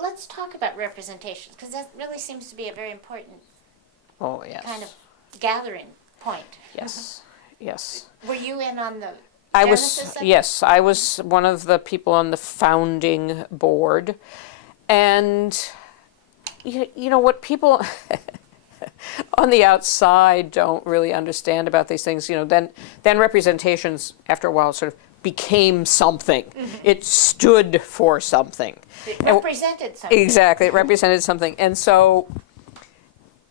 Let's talk about representation, because that really seems to be a very important Oh, yes. kind of gathering point. Yes, yes. Were you in on the I genesis was, of it? yes, I was one of the people on the founding board. And, you know what people on the outside don't really understand about these things, then representations, after a while, sort of became something. It stood for something. It represented something. Exactly, it represented something. And so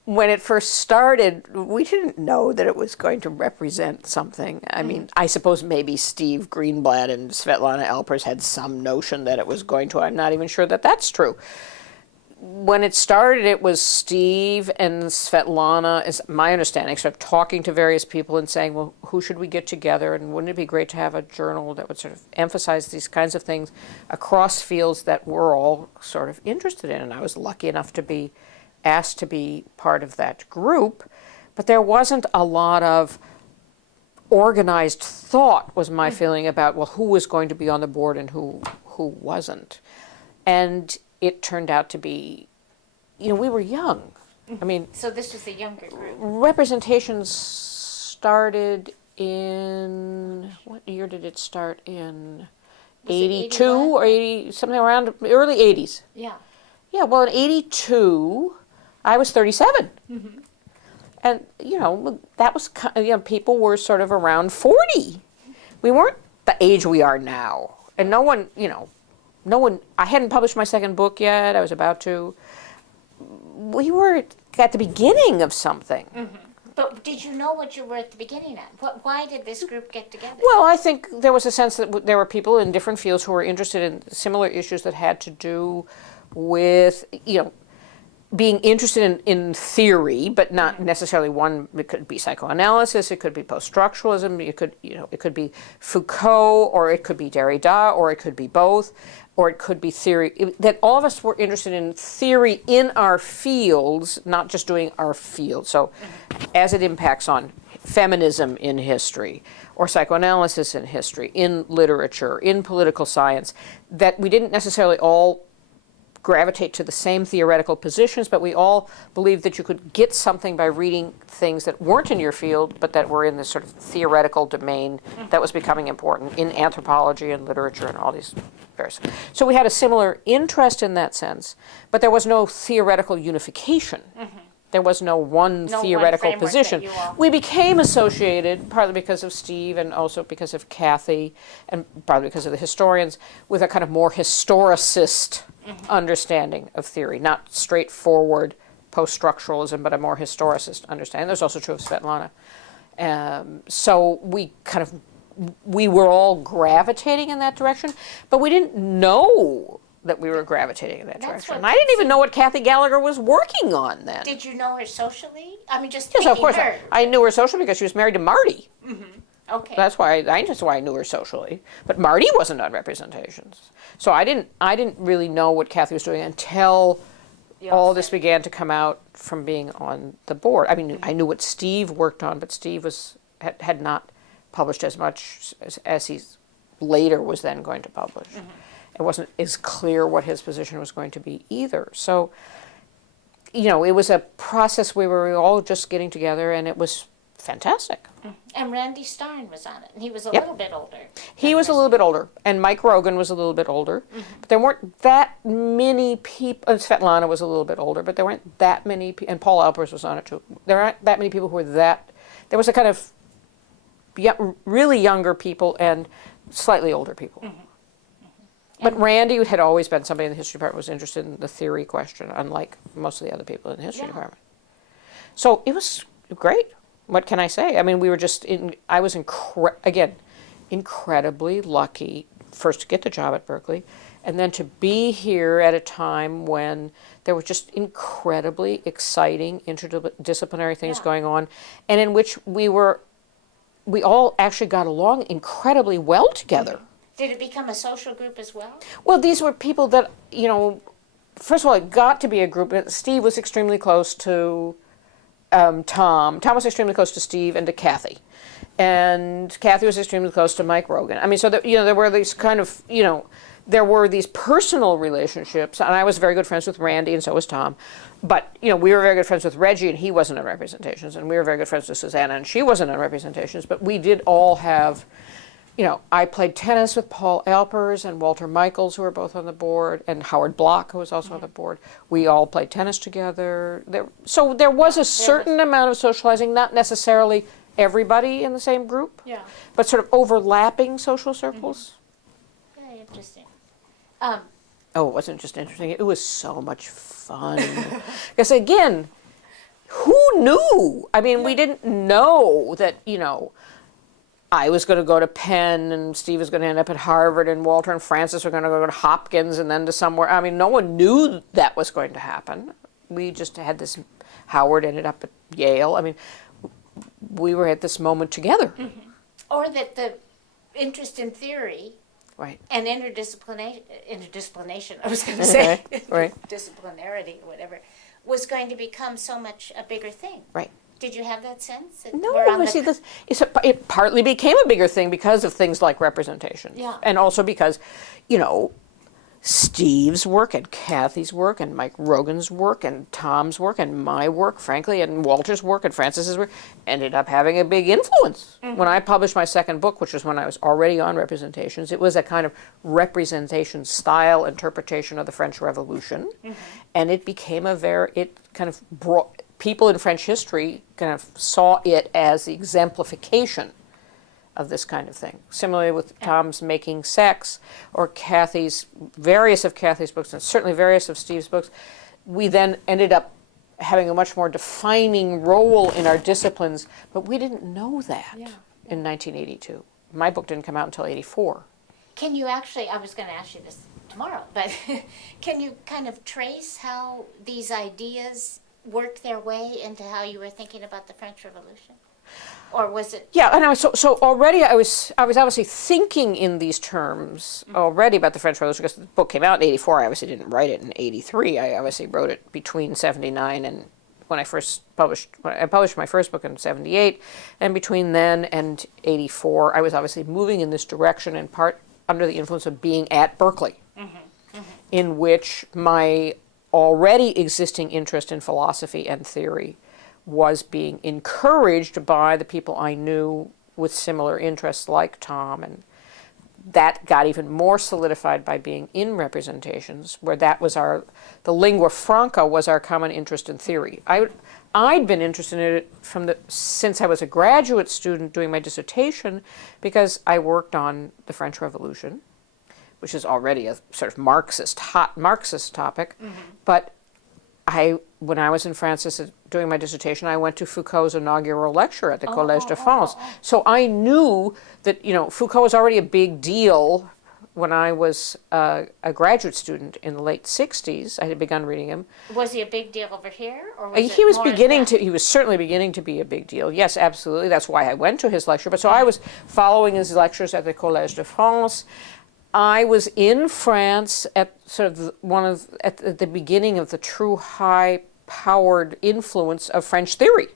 when it first started, we didn't know that it was going to represent something. I mean, I suppose maybe Steve Greenblatt and Svetlana Alpers had some notion that it was going to. I'm not even sure that that's true. When it started, it was Steve and Svetlana, is my understanding, sort of talking to various people and saying, well, who should we get together? And wouldn't it be great to have a journal that would sort of emphasize these kinds of things across fields that we're all sort of interested in? And I was lucky enough to be asked to be part of that group. But there wasn't a lot of organized thought, was my feeling, about, well, who was going to be on the board and who wasn't. And it turned out to be, we were young. I mean, So this was the younger group. representations started in, what year did it start in? Was it 82 81? or 80, something around early 80s. Yeah. Yeah, well, in 82, I was 37. And, that was, people were sort of around 40. We weren't the age we are now. And no one, I hadn't published my second book yet. I was about to. We were at the beginning of something. But did you know what you were at the beginning of? Why did this group get together? Well, I think there was a sense that there were people in different fields who were interested in similar issues that had to do with, being interested in theory, but not necessarily one. It could be psychoanalysis, it could be post-structuralism, it could be Foucault, or it could be Derrida, or it could be both, or it could be theory. That all of us were interested in theory in our fields, not just doing our field. So, as it impacts on feminism in history, or psychoanalysis in history, in literature, in political science, that we didn't necessarily all gravitate to the same theoretical positions, but we all believed that you could get something by reading things that weren't in your field, but that were in this sort of theoretical domain that was becoming important in anthropology and literature and all these various. So we had a similar interest in that sense, but there was no theoretical unification. There was no one theoretical position. We became associated, partly because of Steve and also because of Kathy, and partly because of the historians, with a kind of more historicist understanding of theory, not straightforward post-structuralism, but a more historicist understanding. That's also true of Svetlana. So we were all gravitating in that direction, but we didn't know that we were gravitating in that direction. And I didn't even know what Kathy Gallagher was working on then. Did you know her socially? I mean, just Yes, of course. her. I knew her socially because she was married to Marty. Okay. That's why I knew her socially. But Marty wasn't on representations. So I didn't really know what Kathy was doing until all this began to come out from being on the board. I mean, I knew what Steve worked on, but Steve had not published as much as he later was then going to publish. It wasn't as clear what his position was going to be either. So, it was a process where we were all just getting together, and it was fantastic. And Randy Starn was on it, and he was a little bit older. He was a little bit older, and Mike Rogan was a little bit older. But there weren't that many people. Svetlana was a little bit older, but there weren't that many people. And Paul Alpers was on it too. There aren't that many people who were that. There was a kind of really younger people and slightly older people. But Randy had always been somebody in the history department who was interested in the theory question, unlike most of the other people in the history department. So it was great. What can I say? I mean, we were just I was incredibly lucky, first to get the job at Berkeley, and then to be here at a time when there were just incredibly exciting interdisciplinary things going on, and in which we all actually got along incredibly well together. Did it become a social group as well? Well, these were people that, first of all, it got to be a group. Steve was extremely close to Tom. Tom was extremely close to Steve and to Kathy. and Kathy was extremely close to Mike Rogan. I mean, so that, there were these kind of, there were these personal relationships, and I was very good friends with Randy, and so was Tom. But, we were very good friends with Reggie, and he wasn't on Representations, and we were very good friends with Susanna, and she wasn't on Representations, but we did all have, I played tennis with Paul Alpers and Walter Michaels, who were both on the board, and Howard Block, who was also on the board. We all played tennis together. So there was a certain amount of socializing, not necessarily everybody in the same group, but sort of overlapping social circles. Very interesting. Oh, it wasn't just interesting. It was so much fun. Because again, who knew? I mean, we didn't know that, I was going to go to Penn, and Steve was going to end up at Harvard, and Walter and Francis were going to go to Hopkins and then to somewhere. I mean, no one knew that was going to happen. We just had this, Howard ended up at Yale. I mean, we were at this moment together. Mm-hmm. Or that the interest in theory and interdisciplination, I was going to say, disciplinarity or whatever, was going to become so much a bigger thing. Right. Did you have that sense? No, see, it partly became a bigger thing because of things like representation. Yeah. And also because, Steve's work and Kathy's work and Mike Rogan's work and Tom's work and my work, frankly, and Walter's work and Francis's work ended up having a big influence. Mm-hmm. When I published my second book, which was when I was already on Representations, it was a kind of representation style interpretation of the French Revolution. Mm-hmm. And it became it kind of brought, people in French history kind of saw it as the exemplification of this kind of thing. Similarly with Tom's Making Sex, or various of Kathy's books, and certainly various of Steve's books, we then ended up having a much more defining role in our disciplines, but we didn't know that in 1982. My book didn't come out until 84. Can you actually, I was going to ask you this tomorrow, but can you kind of trace how these ideas worked their way into how you were thinking about the French Revolution? Or was it? Yeah, and so already I was obviously thinking in these terms already about the French Revolution, because the book came out in 84. I obviously didn't write it in 83. I obviously wrote it between 79 and when I published my first book in 78, and between then and 84, I was obviously moving in this direction, in part under the influence of being at Berkeley, in which my already existing interest in philosophy and theory was being encouraged by the people I knew with similar interests like Tom, and that got even more solidified by being in Representations, where that was the lingua franca was our common interest in theory. I'd been interested in it since I was a graduate student doing my dissertation, because I worked on the French Revolution, which is already a sort of hot Marxist topic, but when I was in France doing my dissertation, I went to Foucault's inaugural lecture at the Collège de France. So I knew that, Foucault was already a big deal when I was a graduate student in the late 60s. I had begun reading him. Was he a big deal over here? Or He was certainly beginning to be a big deal. Yes, absolutely. That's why I went to his lecture. But so I was following his lectures at the Collège de France. I was in France at at the beginning of the true high-powered influence of French theory.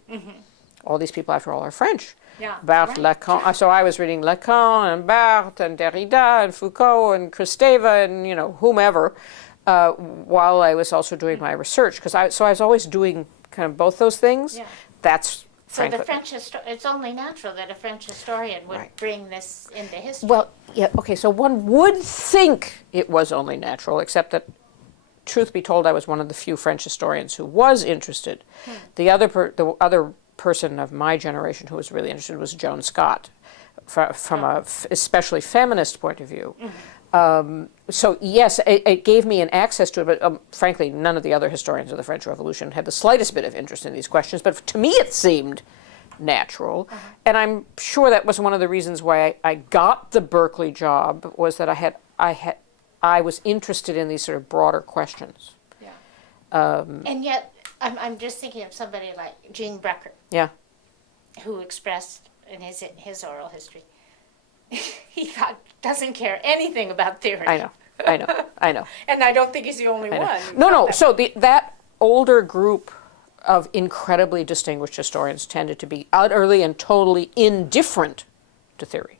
All these people, after all, are French. Yeah, Barthes, Lacan. So I was reading Lacan and Barthes and Derrida and Foucault and Kristeva and whomever, while I was also doing my research. I was always doing kind of both those things. Yeah. That's So the French it's only natural that a French historian would bring this into history. Well, yeah, okay, so one would think it was only natural, except that, truth be told, I was one of the few French historians who was interested. The other person of my generation who was really interested was Joan Scott, from a especially feminist point of view. So yes, it gave me an access to it, but frankly, none of the other historians of the French Revolution had the slightest bit of interest in these questions. But to me, it seemed natural, and I'm sure that was one of the reasons why I got the Berkeley job, was that I was interested in these sort of broader questions. Yeah. And yet, I'm just thinking of somebody like Jean Brecker. Yeah. Who expressed in his oral history. He doesn't care anything about theory. I know. And I don't think he's the only one. No. So that older group of incredibly distinguished historians tended to be utterly and totally indifferent to theory.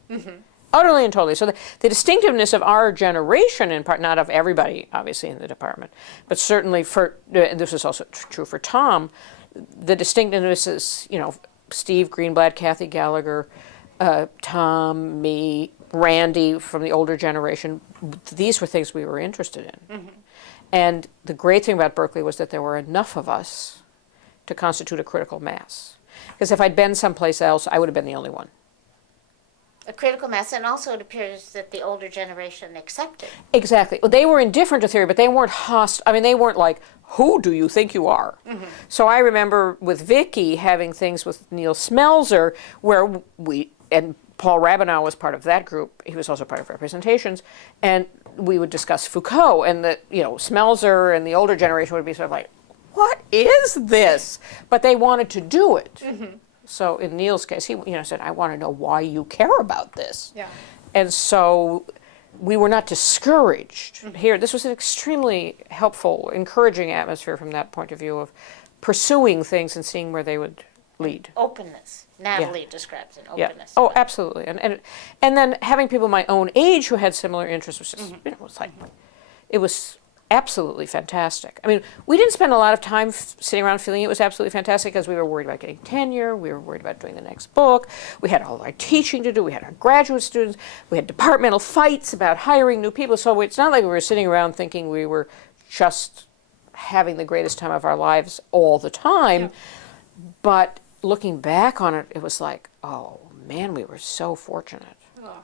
Utterly and totally. So the distinctiveness of our generation, in part, not of everybody, obviously, in the department, but certainly this is also true for Tom, the distinctiveness is, Steve Greenblatt, Kathy Gallagher, Tom, me, Randy from the older generation. These were things we were interested in. And the great thing about Berkeley was that there were enough of us to constitute a critical mass. Because if I'd been someplace else, I would have been the only one. A critical mass, and also it appears that the older generation accepted. Exactly. Well, they were indifferent to theory, but they weren't hostile. I mean, they weren't like, who do you think you are? So I remember with Vicky having things with Neil Smelzer where and Paul Rabinow was part of that group. He was also part of Representations. And we would discuss Foucault, and Smelzer and the older generation would be sort of like, what is this? But they wanted to do it. So in Neil's case, he said, I want to know why you care about this. Yeah. And so we were not discouraged. Here, this was an extremely helpful, encouraging atmosphere from that point of view of pursuing things and seeing where they would lead. Openness. Natalie describes an Yeah. openness. Oh, absolutely. And then having people my own age who had similar interests was just, it was absolutely fantastic. I mean, we didn't spend a lot of time sitting around feeling it was absolutely fantastic because we were worried about getting tenure, we were worried about doing the next book, we had all our teaching to do, we had our graduate students, we had departmental fights about hiring new people, so it's not like we were sitting around thinking we were just having the greatest time of our lives all the time, but looking back on it, it was like, oh man, we were so fortunate. Oh,